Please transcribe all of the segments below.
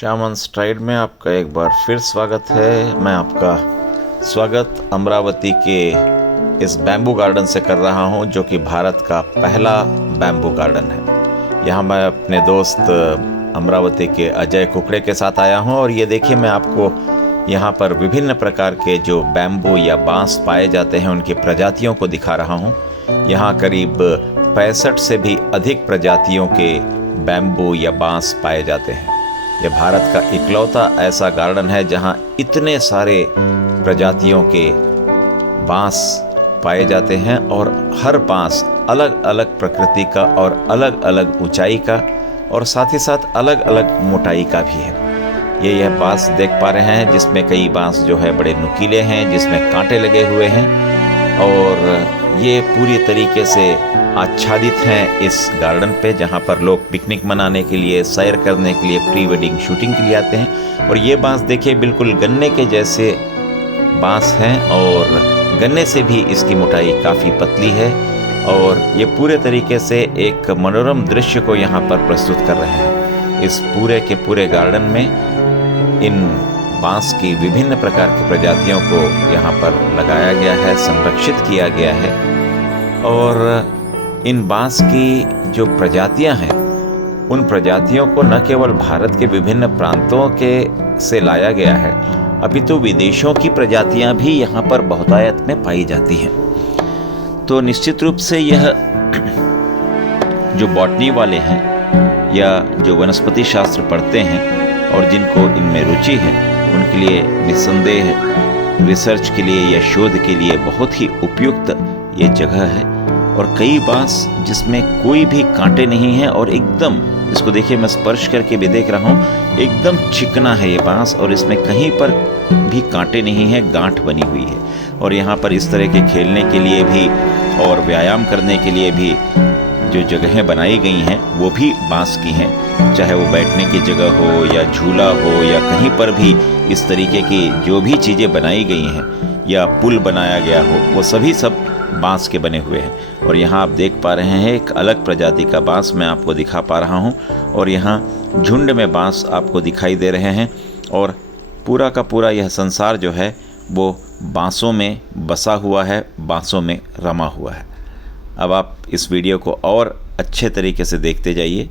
Shaman STRIDE में आपका एक बार फिर स्वागत है। मैं आपका स्वागत अमरावती के इस बैम्बू गार्डन से कर रहा हूं, जो कि भारत का पहला बैम्बू गार्डन है। यहां मैं अपने दोस्त अमरावती के अजय कुकड़े के साथ आया हूं और ये देखिए, मैं आपको यहां पर विभिन्न प्रकार के जो बैम्बू या बांस पाए जाते हैं उनकी प्रजातियों को दिखा रहा हूं। यहां करीब 65 से भी अधिक प्रजातियों के बैम्बू या बांस पाए जाते हैं। यह भारत का इकलौता ऐसा गार्डन है जहां इतने सारे प्रजातियों के बांस पाए जाते हैं और हर बांस अलग अलग प्रकृति का और अलग अलग ऊंचाई का और साथ ही साथ अलग अलग मोटाई का भी है। यह बांस देख पा रहे हैं, जिसमें कई बांस जो है बड़े नुकीले हैं, जिसमें कांटे लगे हुए हैं और ये पूरी तरीके से आच्छादित हैं इस गार्डन पे, जहाँ पर लोग पिकनिक मनाने के लिए, सैर करने के लिए, प्री वेडिंग शूटिंग के लिए आते हैं। और ये बांस देखिए, बिल्कुल गन्ने के जैसे बांस हैं और गन्ने से भी इसकी मोटाई काफ़ी पतली है और ये पूरे तरीके से एक मनोरम दृश्य को यहाँ पर प्रस्तुत कर रहे हैं। इस पूरे के पूरे गार्डन में इन बांस की विभिन्न प्रकार की प्रजातियों को यहाँ पर लगाया गया है, संरक्षित किया गया है। और इन बांस की जो प्रजातियां हैं, उन प्रजातियों को न केवल भारत के विभिन्न प्रांतों के से लाया गया है, अपितु विदेशों की प्रजातियां भी यहाँ पर बहुतायत में पाई जाती हैं। तो निश्चित रूप से यह जो बॉटनी वाले हैं या जो वनस्पति शास्त्र पढ़ते हैं और जिनको इनमें रुचि है, उनके लिए निस्संदेह रिसर्च के लिए या शोध के लिए बहुत ही उपयुक्त ये जगह है। और कई बांस जिसमें कोई भी कांटे नहीं हैं और एकदम, इसको देखिए, मैं स्पर्श करके भी देख रहा हूँ, एकदम चिकना है ये बांस और इसमें कहीं पर भी कांटे नहीं हैं, गांठ बनी हुई है। और यहाँ पर इस तरह के खेलने के लिए भी और व्यायाम करने के लिए भी जो जगहें बनाई गई हैं वो भी बांस की हैं, चाहे वो बैठने की जगह हो या झूला हो या कहीं पर भी इस तरीके की जो भी चीज़ें बनाई गई हैं या पुल बनाया गया हो, वो सभी सब बांस के बने हुए हैं। और यहाँ आप देख पा रहे हैं एक अलग प्रजाति का बांस मैं आपको दिखा पा रहा हूँ और यहाँ झुंड में बांस आपको दिखाई दे रहे हैं और पूरा का पूरा यह संसार जो है वो बांसों में बसा हुआ है, बांसों में रमा हुआ है। अब आप इस वीडियो को और अच्छे तरीके से देखते जाइए।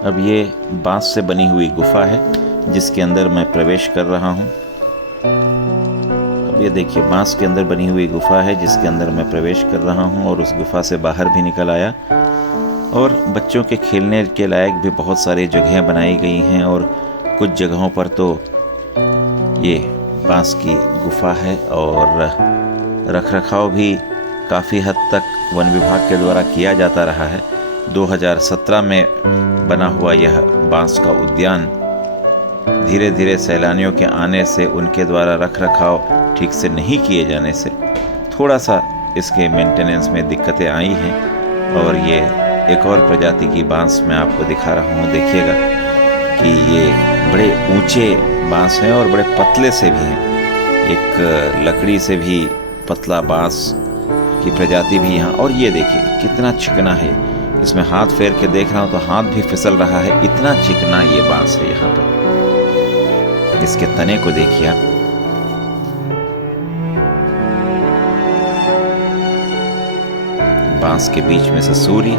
अब ये बांस से बनी हुई गुफा है जिसके अंदर मैं प्रवेश कर रहा हूँ। अब ये देखिए, बांस के अंदर बनी हुई गुफा है जिसके अंदर मैं प्रवेश कर रहा हूँ और उस गुफा से बाहर भी निकल आया। और बच्चों के खेलने के लायक भी बहुत सारी जगहें बनाई गई हैं और कुछ जगहों पर तो ये बांस की गुफा है और रखरखाव भी काफ़ी हद तक वन विभाग के द्वारा किया जाता रहा है। 2017 में बना हुआ यह बांस का उद्यान धीरे धीरे सैलानियों के आने से, उनके द्वारा रखरखाव ठीक से नहीं किए जाने से थोड़ा सा इसके मेंटेनेंस में दिक्कतें आई हैं। और ये एक और प्रजाति की बांस मैं आपको दिखा रहा हूँ। देखिएगा कि ये बड़े ऊंचे बांस हैं और बड़े पतले से भी हैं, एक लकड़ी से भी पतला बांस की प्रजाति भी यहाँ। और ये देखिए कितना चिकना है, इसमें हाथ फेर के देख रहा हूँ तो हाथ भी फिसल रहा है, इतना चिकना ये बांस है यहाँ पर। इसके तने को देखिए आप, बांस के बीच में से सूर्य,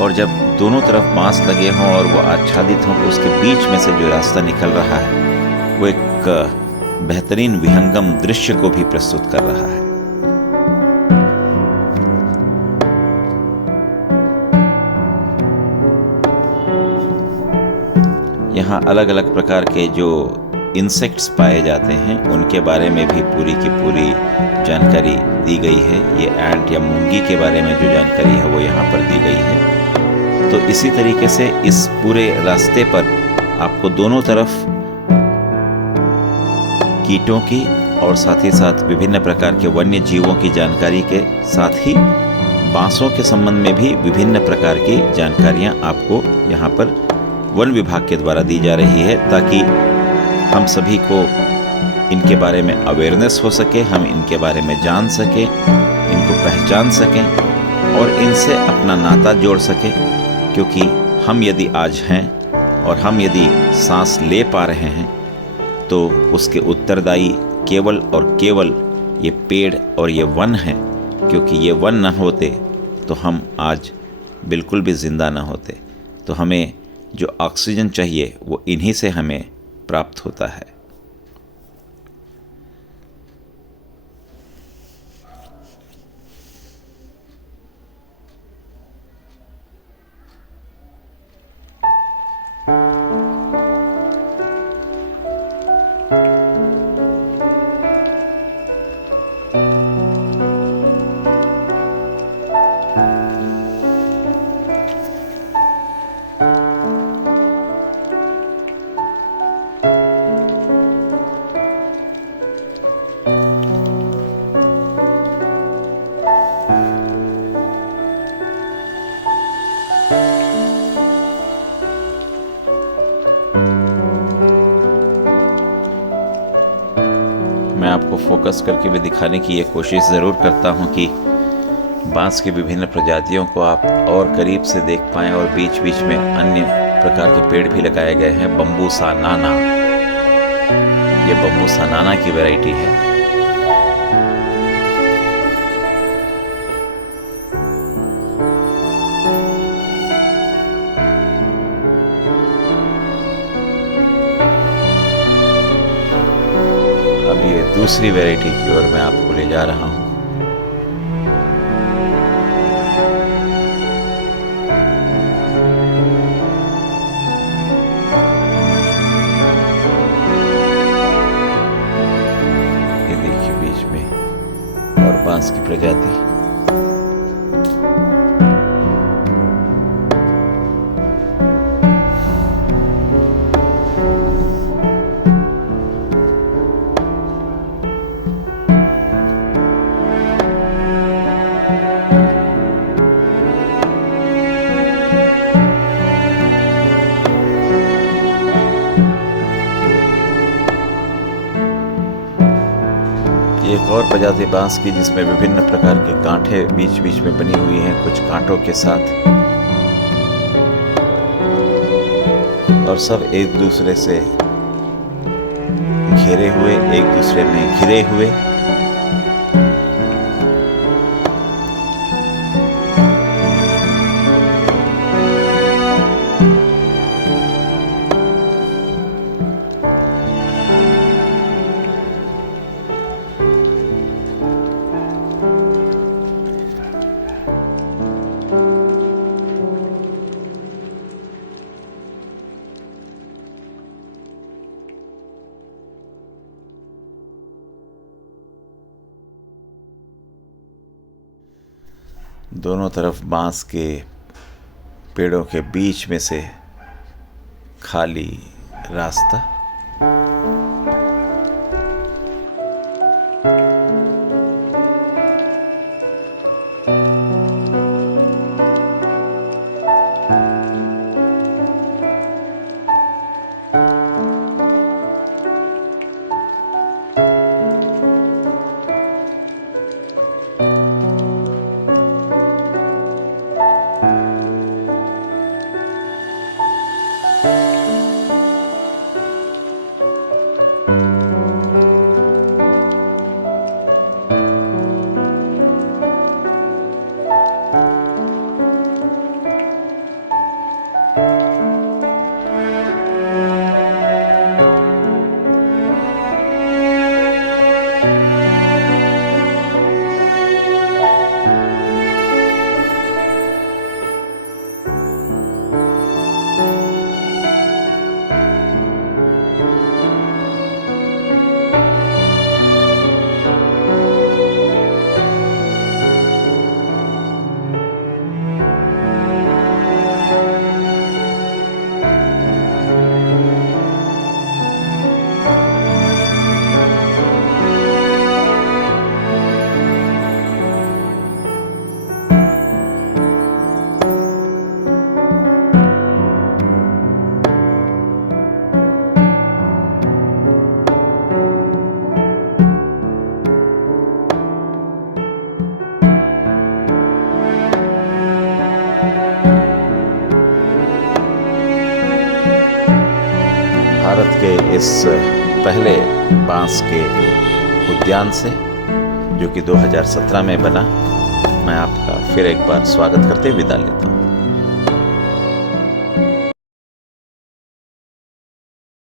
और जब दोनों तरफ बांस लगे हों और वो आच्छादित हों, उसके बीच में से जो रास्ता निकल रहा है वो एक बेहतरीन विहंगम दृश्य को भी प्रस्तुत कर रहा है। यहाँ अलग अलग प्रकार के जो इंसेक्ट्स पाए जाते हैं उनके बारे में भी पूरी की पूरी जानकारी दी गई है। ये एंट या मूंगी के बारे में जो जानकारी है वो यहाँ पर दी गई है। तो इसी तरीके से इस पूरे रास्ते पर आपको दोनों तरफ कीटों की और साथ ही साथ विभिन्न प्रकार के वन्य जीवों की जानकारी के साथ ही बांसों के संबंध में भी विभिन्न प्रकार की जानकारियां आपको यहाँ पर वन विभाग के द्वारा दी जा रही है, ताकि हम सभी को इनके बारे में अवेयरनेस हो सके, हम इनके बारे में जान सके, पहचान सकें और इनसे अपना नाता जोड़ सकें, क्योंकि हम यदि आज हैं और हम यदि सांस ले पा रहे हैं तो उसके उत्तरदायी केवल और केवल ये पेड़ और ये वन हैं, क्योंकि ये वन न होते तो हम आज बिल्कुल भी ज़िंदा न होते। तो हमें जो ऑक्सीजन चाहिए वो इन्हीं से हमें प्राप्त होता है। मैं आपको फोकस करके भी दिखाने की ये कोशिश ज़रूर करता हूँ कि बांस की विभिन्न प्रजातियों को आप और करीब से देख पाएँ। और बीच बीच में अन्य प्रकार के पेड़ भी लगाए गए हैं। बम्बू सानाना, ये बम्बू सानाना की वैरायटी है। अब ये दूसरी वैरायटी की ओर मैं आपको ले जा रहा हूँ। ये देखिए बीच में और बांस की प्रजाति। एक और प्रजाति बांस की जिसमें विभिन्न प्रकार के कांटे बीच बीच में बनी हुई हैं, कुछ कांटों के साथ, और सब एक दूसरे से घेरे हुए, एक दूसरे में घिरे हुए। दोनों तरफ बांस के पेड़ों के बीच में से खाली रास्ता। भारत के इस पहले बांस के उद्यान से, जो कि 2017 में बना, मैं आपका फिर एक बार स्वागत करते विदा लेता हूँ।